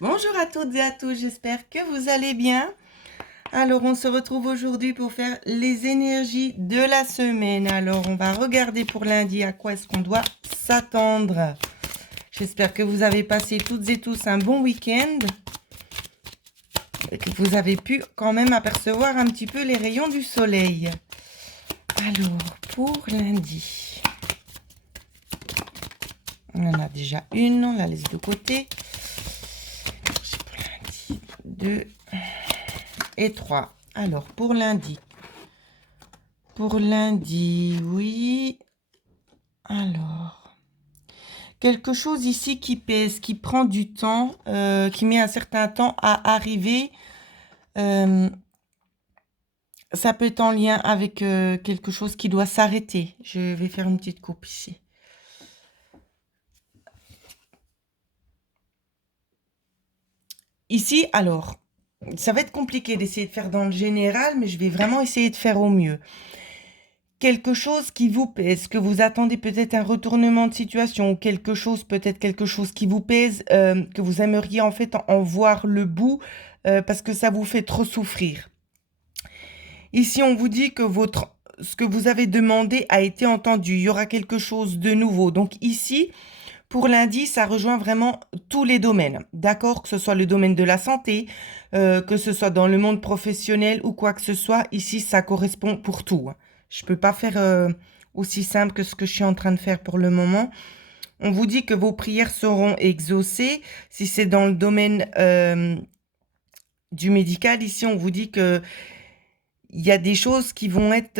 Bonjour à toutes et à tous, j'espère que vous allez bien. Alors, on se retrouve aujourd'hui pour faire les énergies de la semaine. Alors, on va regarder pour lundi à quoi est-ce qu'on doit s'attendre. J'espère que vous avez passé toutes et tous un bon week-end et que vous avez pu quand même apercevoir un petit peu les rayons du soleil. Alors, pour lundi, on en a déjà une, on la laisse de côté. Pour lundi, 2 et 3. Alors, pour lundi. Pour lundi, oui. Alors, quelque chose ici qui pèse, qui prend du temps, qui met un certain temps à arriver. Ça peut être en lien avec quelque chose qui doit s'arrêter. Je vais faire une petite coupe ici. Ici, alors, ça va être compliqué d'essayer de faire dans le général, mais je vais vraiment essayer de faire au mieux. Quelque chose qui vous pèse, que vous attendez peut-être un retournement de situation, ou quelque chose, peut-être quelque chose qui vous pèse, que vous aimeriez en fait en voir le bout, parce que ça vous fait trop souffrir. Ici, on vous dit que ce que vous avez demandé a été entendu. Il y aura quelque chose de nouveau. Donc ici, pour lundi, ça rejoint vraiment tous les domaines. D'accord? Que ce soit le domaine de la santé, que ce soit dans le monde professionnel ou quoi que ce soit. Ici, ça correspond pour tout. Je ne peux pas faire aussi simple que ce que je suis en train de faire pour le moment. On vous dit que vos prières seront exaucées. Si c'est dans le domaine du médical, ici, on vous dit que il y a des choses qui vont être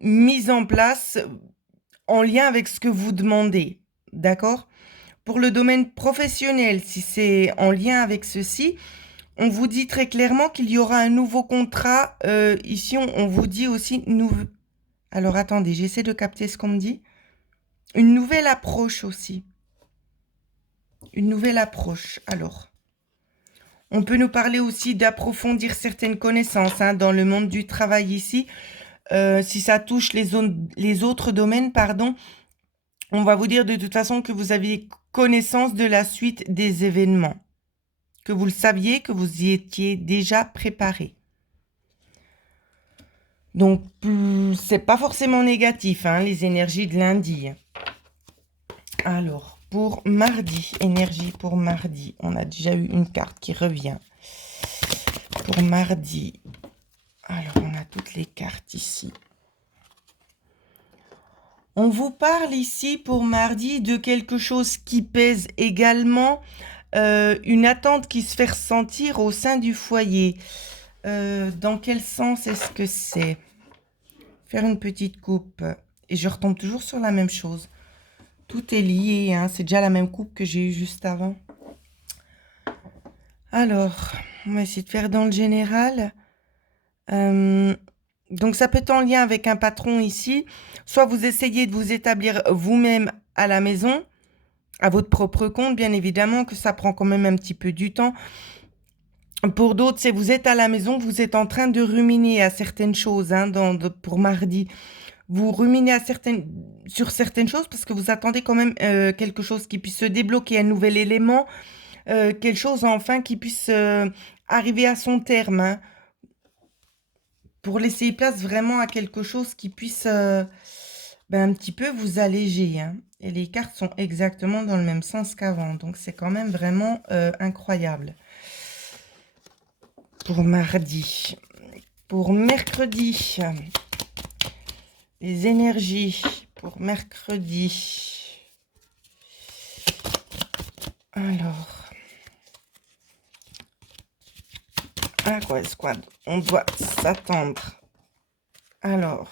mises en place en lien avec ce que vous demandez. D'accord? Pour le domaine professionnel, si c'est en lien avec ceci, on vous dit très clairement qu'il y aura un nouveau contrat. Ici, on vous dit aussi... Alors, attendez, j'essaie de capter ce qu'on me dit. Une nouvelle approche aussi. Une nouvelle approche. Alors, on peut nous parler aussi d'approfondir certaines connaissances dans le monde du travail ici. Si ça touche les autres domaines, pardon, on va vous dire de toute façon que vous avez connaissance de la suite des événements, que vous le saviez, que vous y étiez déjà préparé. Donc, c'est pas forcément négatif, les énergies de lundi. Alors, pour mardi, énergie pour mardi, on a déjà eu une carte qui revient. Pour mardi, alors on a toutes les cartes ici. On vous parle ici pour mardi de quelque chose qui pèse également, une attente qui se fait ressentir au sein du foyer. Dans quel sens est-ce que c'est? Faire une petite coupe. Et je retombe toujours sur la même chose. Tout est lié, c'est déjà la même coupe que j'ai eue juste avant. Alors, on va essayer de faire dans le général. Donc, ça peut être en lien avec un patron ici. Soit vous essayez de vous établir vous-même à la maison, à votre propre compte, bien évidemment, que ça prend quand même un petit peu du temps. Pour d'autres, c'est vous êtes à la maison, vous êtes en train de ruminer à certaines choses pour mardi. Vous ruminez sur certaines choses parce que vous attendez quand même quelque chose qui puisse se débloquer, un nouvel élément, quelque chose enfin qui puisse arriver à son terme, pour laisser place vraiment à quelque chose qui puisse un petit peu vous alléger. Et les cartes sont exactement dans le même sens qu'avant, donc c'est quand même vraiment incroyable. Pour mardi. Pour mercredi, les énergies pour mercredi. Alors, à quoi est-ce qu'on doit s'attendre? Alors,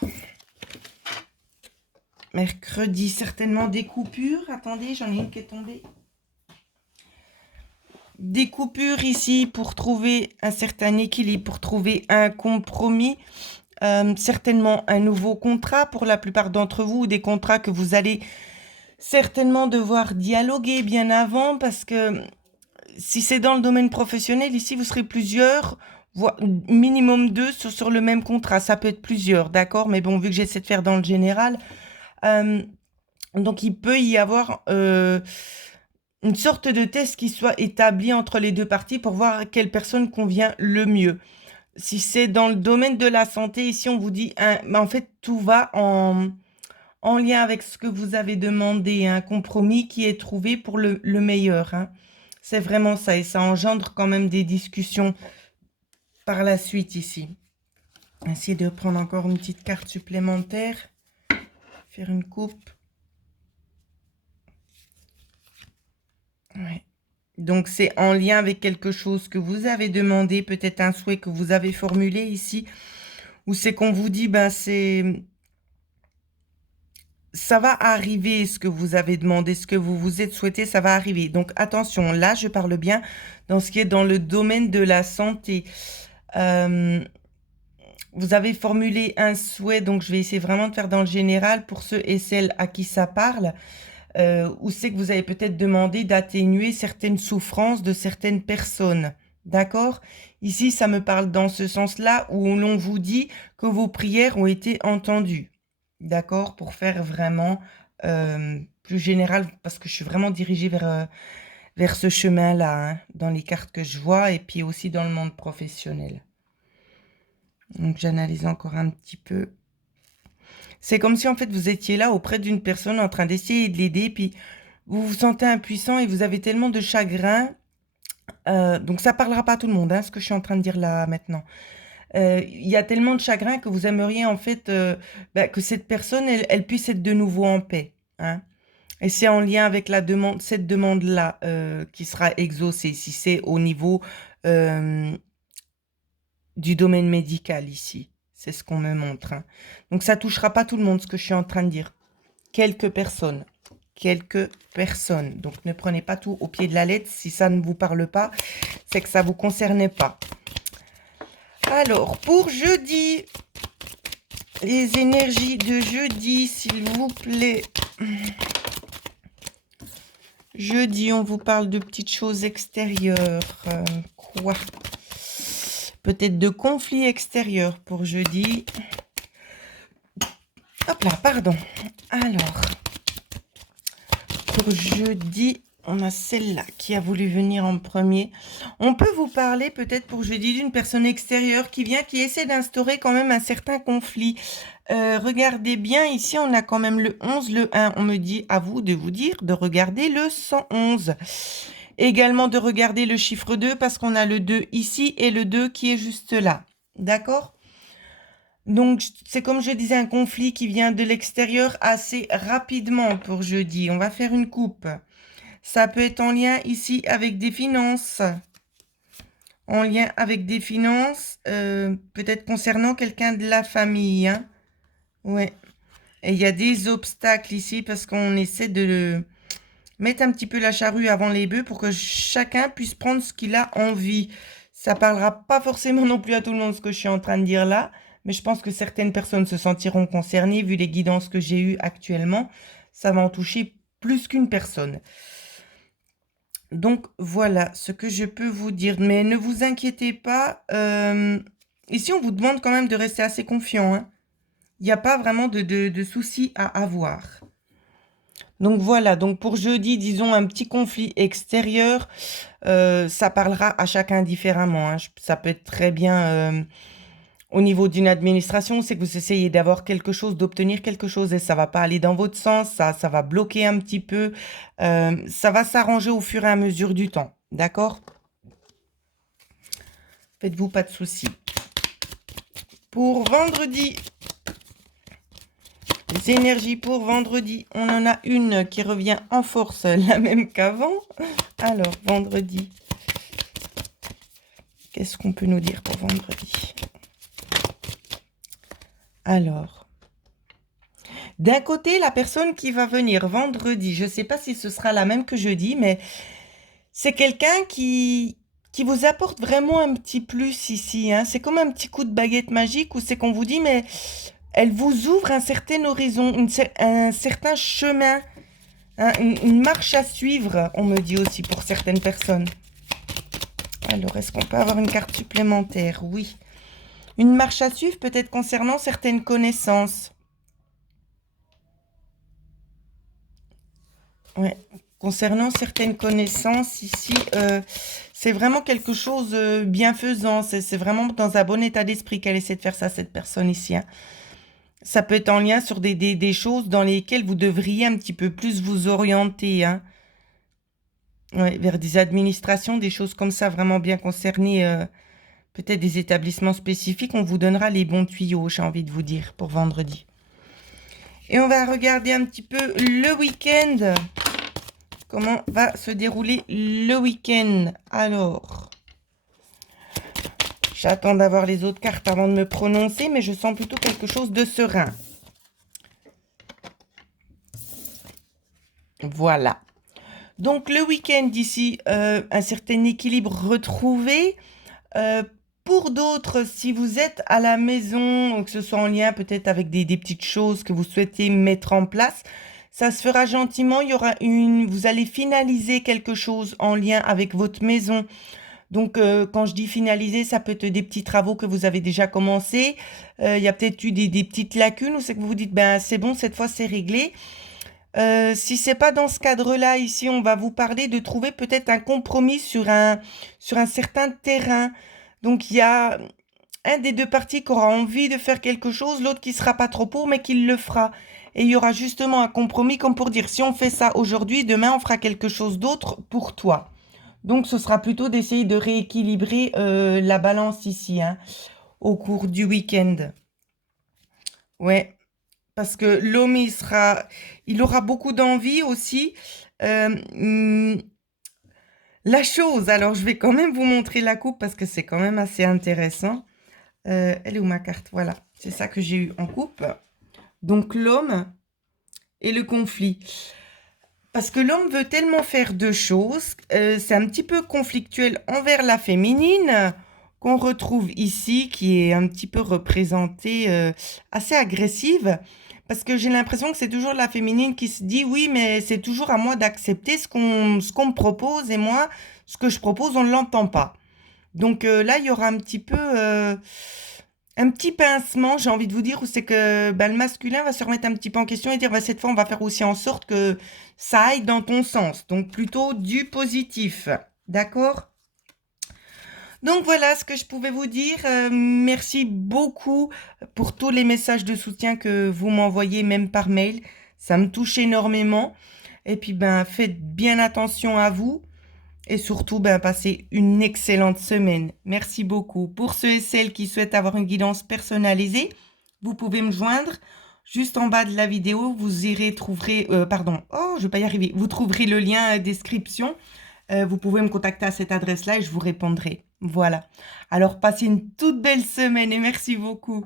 mercredi, certainement des coupures. Attendez, j'en ai une qui est tombée. Des coupures ici pour trouver un certain équilibre, pour trouver un compromis. Certainement un nouveau contrat pour la plupart d'entre vous, des contrats que vous allez certainement devoir dialoguer bien avant, parce que si c'est dans le domaine professionnel, ici vous serez plusieurs, voire minimum deux sur le même contrat. Ça peut être plusieurs, d'accord? Mais bon, vu que j'essaie de faire dans le général, donc il peut y avoir une sorte de test qui soit établi entre les deux parties pour voir à quelle personne convient le mieux. Si c'est dans le domaine de la santé, ici on vous dit, mais en fait tout va en lien avec ce que vous avez demandé, un compromis qui est trouvé pour le meilleur, hein. C'est vraiment ça et ça engendre quand même des discussions par la suite ici. Essayez de prendre encore une petite carte supplémentaire, faire une coupe. Ouais. Donc, c'est en lien avec quelque chose que vous avez demandé, peut-être un souhait que vous avez formulé ici, ou c'est qu'on vous dit, ben, ça va arriver ce que vous avez demandé, ce que vous vous êtes souhaité, ça va arriver. Donc, attention, là, je parle bien dans ce qui est dans le domaine de la santé. Vous avez formulé un souhait, donc je vais essayer vraiment de faire dans le général pour ceux et celles à qui ça parle. Ou c'est que vous avez peut-être demandé d'atténuer certaines souffrances de certaines personnes. D'accord? Ici, ça me parle dans ce sens-là où l'on vous dit que vos prières ont été entendues. D'accord? Pour faire vraiment plus général, parce que je suis vraiment dirigée vers ce chemin-là, hein, dans les cartes que je vois et puis aussi dans le monde professionnel. Donc, j'analyse encore un petit peu. C'est comme si en fait vous étiez là auprès d'une personne en train d'essayer de l'aider, puis vous vous sentez impuissant et vous avez tellement de chagrin. Donc ça parlera pas à tout le monde, hein, ce que je suis en train de dire là maintenant. Il y a tellement de chagrin que vous aimeriez en fait que cette personne, elle puisse être de nouveau en paix, hein. Et c'est en lien avec la demande, cette demande-là qui sera exaucée, si c'est au niveau du domaine médical ici. C'est ce qu'on me montre, hein. Donc ça touchera pas tout le monde, ce que je suis en train de dire. Quelques personnes. Quelques personnes. Donc ne prenez pas tout au pied de la lettre. Si ça ne vous parle pas, c'est que ça ne vous concerne pas. Alors, pour jeudi, les énergies de jeudi, s'il vous plaît. Jeudi, on vous parle de petites choses extérieures. Quoi? Peut-être de conflits extérieurs pour jeudi. Hop là, pardon. Alors, pour jeudi, on a celle-là qui a voulu venir en premier. On peut vous parler peut-être pour jeudi d'une personne extérieure qui vient, qui essaie d'instaurer quand même un certain conflit. Regardez bien, ici on a quand même le 11, le 1. On me dit à vous de vous dire de regarder le 111. Également de regarder le chiffre 2 parce qu'on a le 2 ici et le 2 qui est juste là. D'accord ? Donc, c'est comme je disais, un conflit qui vient de l'extérieur assez rapidement pour jeudi. On va faire une coupe. Ça peut être en lien ici avec des finances. En lien avec des finances, peut-être concernant quelqu'un de la famille, hein. Ouais. Et il y a des obstacles ici parce qu'on essaie de mettre un petit peu la charrue avant les bœufs pour que chacun puisse prendre ce qu'il a envie. Ça parlera pas forcément non plus à tout le monde ce que je suis en train de dire là, mais je pense que certaines personnes se sentiront concernées vu les guidances que j'ai eues actuellement. Ça va en toucher plus qu'une personne. Donc voilà ce que je peux vous dire. Mais ne vous inquiétez pas. Ici, on vous demande quand même de rester assez confiant, hein. Il n'y a pas vraiment de soucis à avoir. Donc voilà, donc pour jeudi, disons un petit conflit extérieur, ça parlera à chacun différemment, hein. Ça peut être très bien au niveau d'une administration, c'est que vous essayez d'avoir quelque chose, d'obtenir quelque chose et ça va pas aller dans votre sens, ça va bloquer un petit peu, ça va s'arranger au fur et à mesure du temps, d'accord? Faites-vous pas de soucis. Pour vendredi, les énergies pour vendredi, on en a une qui revient en force, la même qu'avant. Alors, vendredi, qu'est-ce qu'on peut nous dire pour vendredi? Alors, d'un côté, la personne qui va venir vendredi, je ne sais pas si ce sera la même que jeudi, mais c'est quelqu'un qui vous apporte vraiment un petit plus ici, hein. C'est comme un petit coup de baguette magique où c'est qu'on vous dit, mais elle vous ouvre un certain horizon, un certain chemin, hein, une marche à suivre, on me dit aussi pour certaines personnes. Alors, est-ce qu'on peut avoir une carte supplémentaire? Oui. Une marche à suivre peut-être concernant certaines connaissances. Ouais, concernant certaines connaissances ici, c'est vraiment quelque chose bienfaisant. C'est vraiment dans un bon état d'esprit qu'elle essaie de faire ça, cette personne ici, hein. Ça peut être en lien sur des choses dans lesquelles vous devriez un petit peu plus vous orienter, hein. Ouais, vers des administrations, des choses comme ça, vraiment bien concernées, peut-être des établissements spécifiques. On vous donnera les bons tuyaux, j'ai envie de vous dire, pour vendredi. Et on va regarder un petit peu le week-end. Comment va se dérouler le week-end? Alors, j'attends d'avoir les autres cartes avant de me prononcer, mais je sens plutôt quelque chose de serein. Voilà. Donc, le week-end ici, un certain équilibre retrouvé. Pour d'autres, si vous êtes à la maison, que ce soit en lien peut-être avec des petites choses que vous souhaitez mettre en place, ça se fera gentiment. Il y aura vous allez finaliser quelque chose en lien avec votre maison. Donc, quand je dis finaliser, ça peut être des petits travaux que vous avez déjà commencé. Il y a peut-être eu des petites lacunes où c'est que vous vous dites, ben c'est bon, cette fois c'est réglé. Si c'est pas dans ce cadre-là, ici, on va vous parler de trouver peut-être un compromis sur un certain terrain. Donc, il y a un des deux parties qui aura envie de faire quelque chose, l'autre qui sera pas trop pour, mais qui le fera. Et il y aura justement un compromis comme pour dire, si on fait ça aujourd'hui, demain, on fera quelque chose d'autre pour toi. Donc, ce sera plutôt d'essayer de rééquilibrer la balance ici, hein, au cours du week-end. Ouais. Parce que l'homme, il aura beaucoup d'envie aussi. La chose, alors je vais quand même vous montrer la coupe parce que c'est quand même assez intéressant. Elle est où ma carte? Voilà, c'est ça que j'ai eu en coupe. Donc l'homme et le conflit. Parce que l'homme veut tellement faire deux choses, c'est un petit peu conflictuel envers la féminine qu'on retrouve ici, qui est un petit peu représentée assez agressive. Parce que j'ai l'impression que c'est toujours la féminine qui se dit oui, mais c'est toujours à moi d'accepter ce qu'on me propose et moi, ce que je propose, on ne l'entend pas. Donc là, il y aura un petit peu un petit pincement, j'ai envie de vous dire, où c'est que bah, le masculin va se remettre un petit peu en question et dire bah, cette fois, on va faire aussi en sorte que ça aille dans ton sens. Donc plutôt du positif. D'accord? Donc voilà ce que je pouvais vous dire. Merci beaucoup pour tous les messages de soutien que vous m'envoyez, même par mail. Ça me touche énormément. Et puis, ben, faites bien attention à vous. Et surtout, ben, passez une excellente semaine. Merci beaucoup. Pour ceux et celles qui souhaitent avoir une guidance personnalisée, vous pouvez me joindre. Juste en bas de la vidéo, vous irez trouverez, pardon, oh, je vais pas y arriver. Vous trouverez le lien description. Vous pouvez me contacter à cette adresse-là et je vous répondrai. Voilà. Alors, passez une toute belle semaine et merci beaucoup.